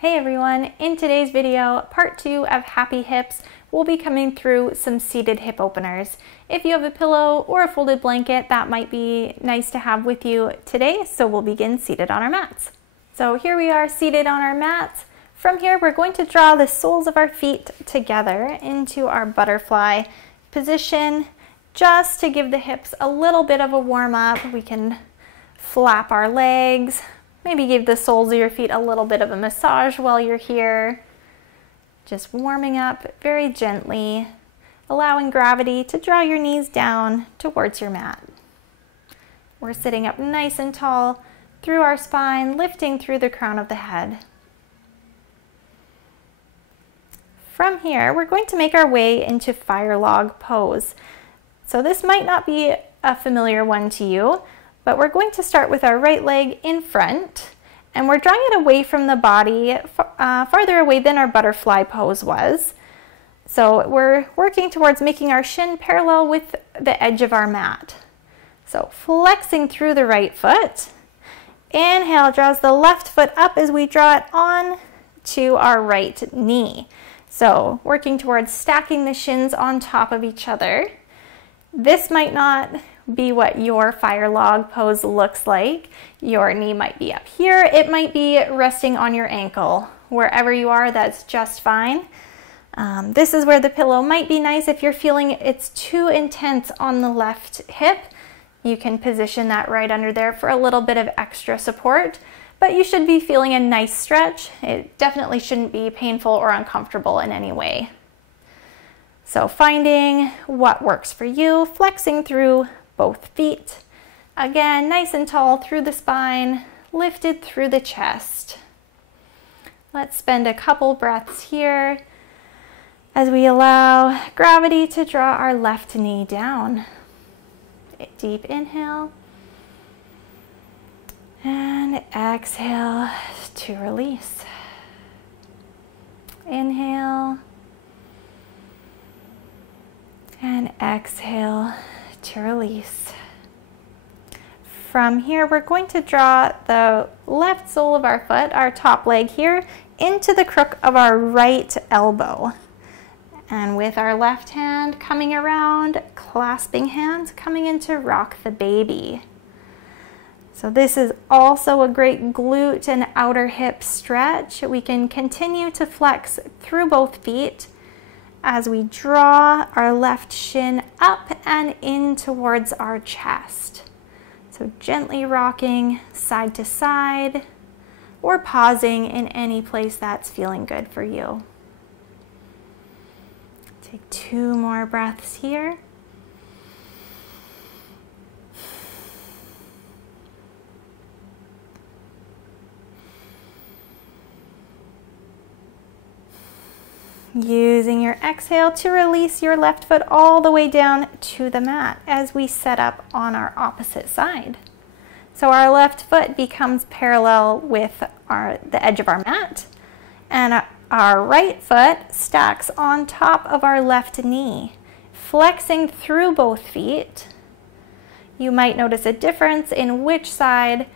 Hey everyone, in today's video, part 2 of Happy Hips, we'll be coming through some seated hip openers. If you have a pillow or a folded blanket, that might be nice to have with you today, so we'll begin seated on our mats. So here we are seated on our mats. From here, we're going to draw the soles of our feet together into our butterfly position, just to give the hips a little bit of a warm up. We can flap our legs, maybe give the soles of your feet a little bit of a massage while you're here. Just warming up very gently, allowing gravity to draw your knees down towards your mat. We're sitting up nice and tall through our spine, lifting through the crown of the head. From here, we're going to make our way into fire log pose. So this might not be a familiar one to you, but we're going to start with our right leg in front, and we're drawing it away from the body, farther away than our butterfly pose was. So we're working towards making our shin parallel with the edge of our mat. So flexing through the right foot. Inhale, draws the left foot up as we draw it on to our right knee. So working towards stacking the shins on top of each other. This might not be what your fire log pose looks like. Your knee might be up here. It might be resting on your ankle. Wherever you are, that's just fine. This is where the pillow might be nice. If you're feeling it's too intense on the left hip, you can position that right under there for a little bit of extra support, but you should be feeling a nice stretch. It definitely shouldn't be painful or uncomfortable in any way. So finding what works for you, flexing through both feet. Again, nice and tall through the spine, lifted through the chest. Let's spend a couple breaths here as we allow gravity to draw our left knee down. Deep inhale. And exhale to release. Inhale. And exhale to release. From here, we're going to draw the left sole of our foot, our top leg here, into the crook of our right elbow. And with our left hand coming around, clasping hands, coming into rock the baby. So this is also a great glute and outer hip stretch. We can continue to flex through both feet as we draw our left shin up and in towards our chest. So gently rocking side to side or pausing in any place that's feeling good for you. Take 2 more breaths here. Using your exhale to release your left foot all the way down to the mat as we set up on our opposite side. So our left foot becomes parallel with the edge of our mat, and our right foot stacks on top of our left knee, flexing through both feet. You might notice a difference in which side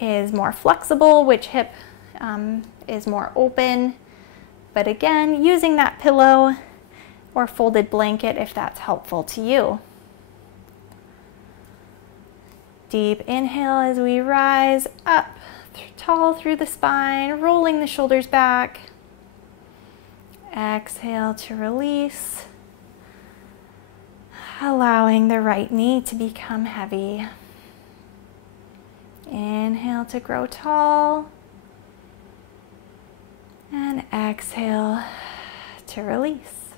is more flexible, which hip is more open. But again, using that pillow or folded blanket if that's helpful to you. Deep inhale as we rise up, tall through the spine, rolling the shoulders back. Exhale to release, allowing the right knee to become heavy. Inhale to grow tall. And exhale to release.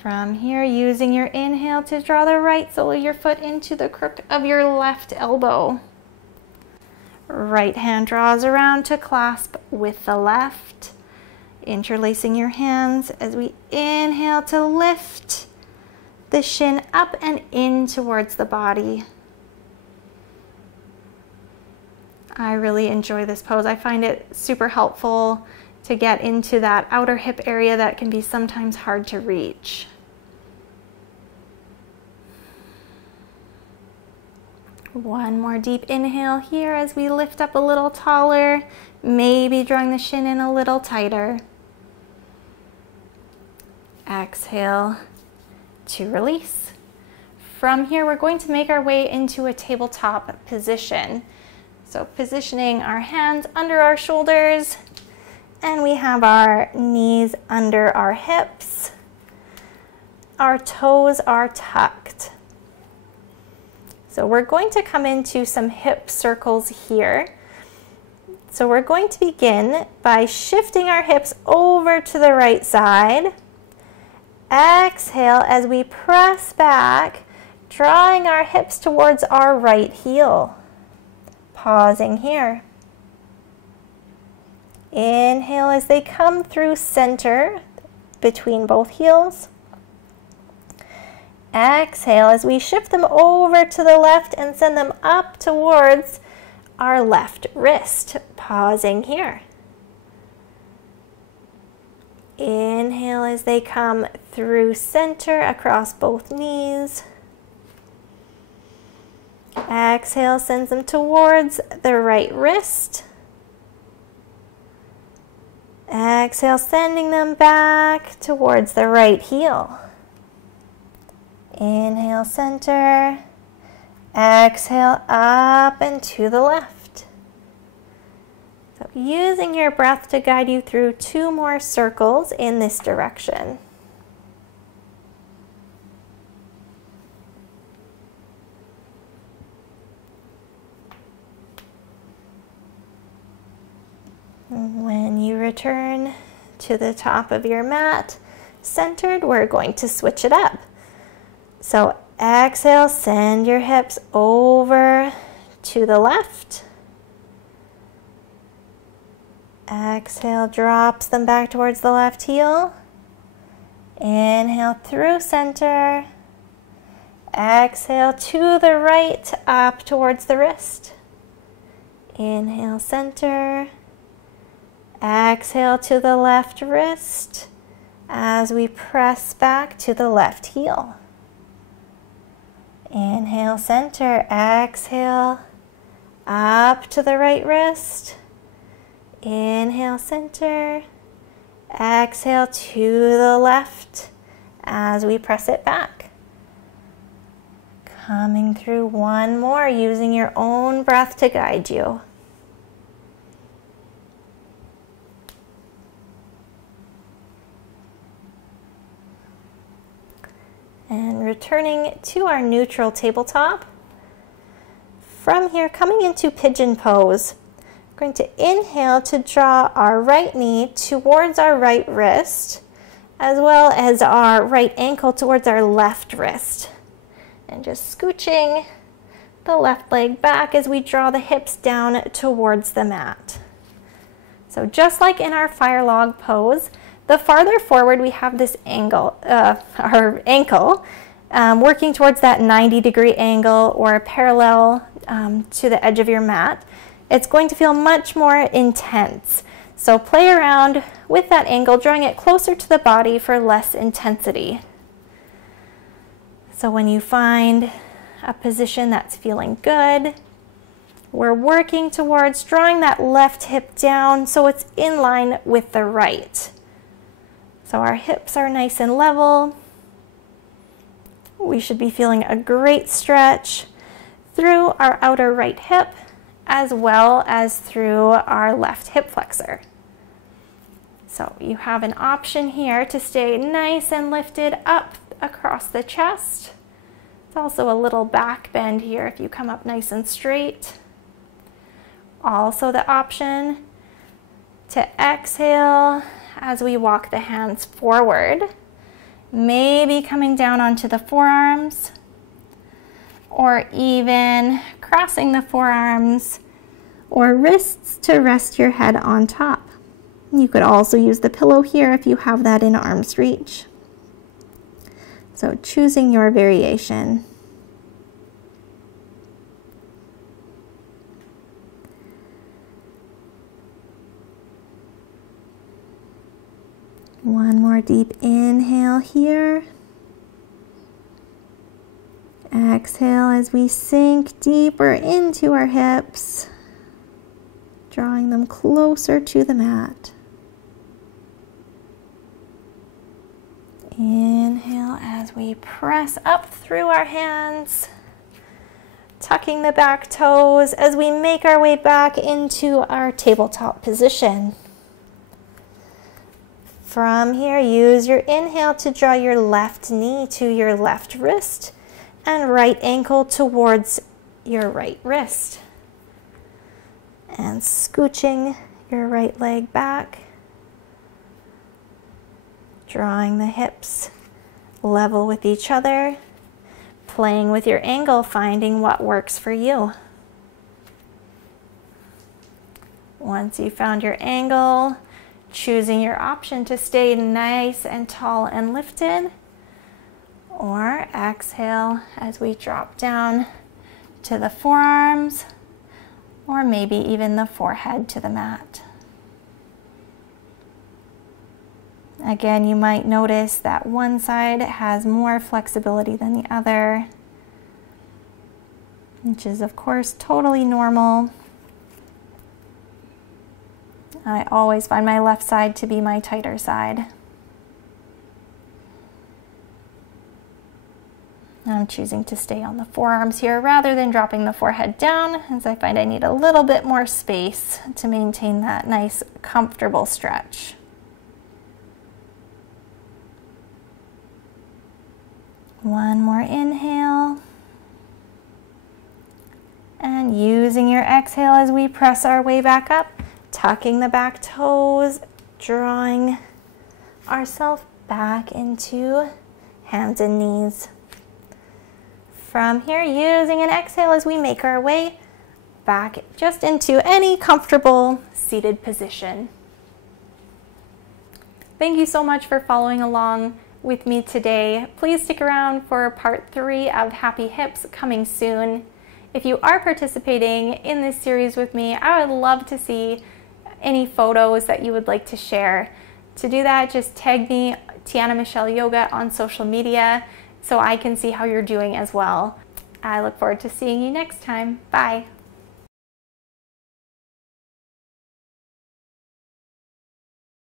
From here, using your inhale to draw the right sole of your foot into the crook of your left elbow. Right hand draws around to clasp with the left. Interlacing your hands as we inhale to lift the shin up and in towards the body. I really enjoy this pose. I find it super helpful to get into that outer hip area that can be sometimes hard to reach. One more deep inhale here as we lift up a little taller, maybe drawing the shin in a little tighter. Exhale to release. From here, we're going to make our way into a tabletop position. So positioning our hands under our shoulders, and we have our knees under our hips. Our toes are tucked. So we're going to come into some hip circles here. So we're going to begin by shifting our hips over to the right side. Exhale as we press back, drawing our hips towards our right heel. Pausing here. Inhale as they come through center between both heels. Exhale as we shift them over to the left and send them up towards our left wrist. Pausing here. Inhale as they come through center across both knees. Exhale, sends them towards the right wrist. Exhale, sending them back towards the right heel. Inhale, center. Exhale, up and to the left. So using your breath to guide you through 2 more circles in this direction. When you return to the top of your mat, centered, we're going to switch it up. So exhale, send your hips over to the left. Exhale, drops them back towards the left heel. Inhale through center. Exhale to the right, up towards the wrist. Inhale, center. Exhale to the left wrist as we press back to the left heel. Inhale, center. Exhale, up to the right wrist. Inhale, center. Exhale to the left as we press it back. Coming through one more, using your own breath to guide you. And returning to our neutral tabletop. From here, coming into pigeon pose. We're going to inhale to draw our right knee towards our right wrist, as well as our right ankle towards our left wrist. And just scooching the left leg back as we draw the hips down towards the mat. So just like in our fire log pose, the farther forward we have this angle, our ankle, working towards that 90-degree angle or parallel to the edge of your mat, it's going to feel much more intense. So play around with that angle, drawing it closer to the body for less intensity. So when you find a position that's feeling good, we're working towards drawing that left hip down so it's in line with the right. So our hips are nice and level. We should be feeling a great stretch through our outer right hip as well as through our left hip flexor. So you have an option here to stay nice and lifted up across the chest. It's also a little back bend here if you come up nice and straight. Also the option to exhale as we walk the hands forward, maybe coming down onto the forearms, or even crossing the forearms or wrists to rest your head on top. You could also use the pillow here if you have that in arm's reach. So choosing your variation. One more deep inhale here. Exhale as we sink deeper into our hips, drawing them closer to the mat. Inhale as we press up through our hands, tucking the back toes as we make our way back into our tabletop position. From here, use your inhale to draw your left knee to your left wrist and right ankle towards your right wrist. And scooching your right leg back, drawing the hips level with each other, playing with your angle, finding what works for you. Once you found your angle, choosing your option to stay nice and tall and lifted, or exhale as we drop down to the forearms, or maybe even the forehead to the mat. Again, you might notice that one side has more flexibility than the other, which is of course totally normal. I always find my left side to be my tighter side. I'm choosing to stay on the forearms here rather than dropping the forehead down, as I find I need a little bit more space to maintain that nice, comfortable stretch. One more inhale. And using your exhale as we press our way back up, tucking the back toes, drawing ourselves back into hands and knees. From here, using an exhale as we make our way back just into any comfortable seated position. Thank you so much for following along with me today. Please stick around for part 3 of Happy Hips coming soon. If you are participating in this series with me, I would love to see any photos that you would like to share. To do that, just tag me, Tiana Michelle Yoga, on social media so I can see how you're doing as well. I look forward to seeing you next time. Bye.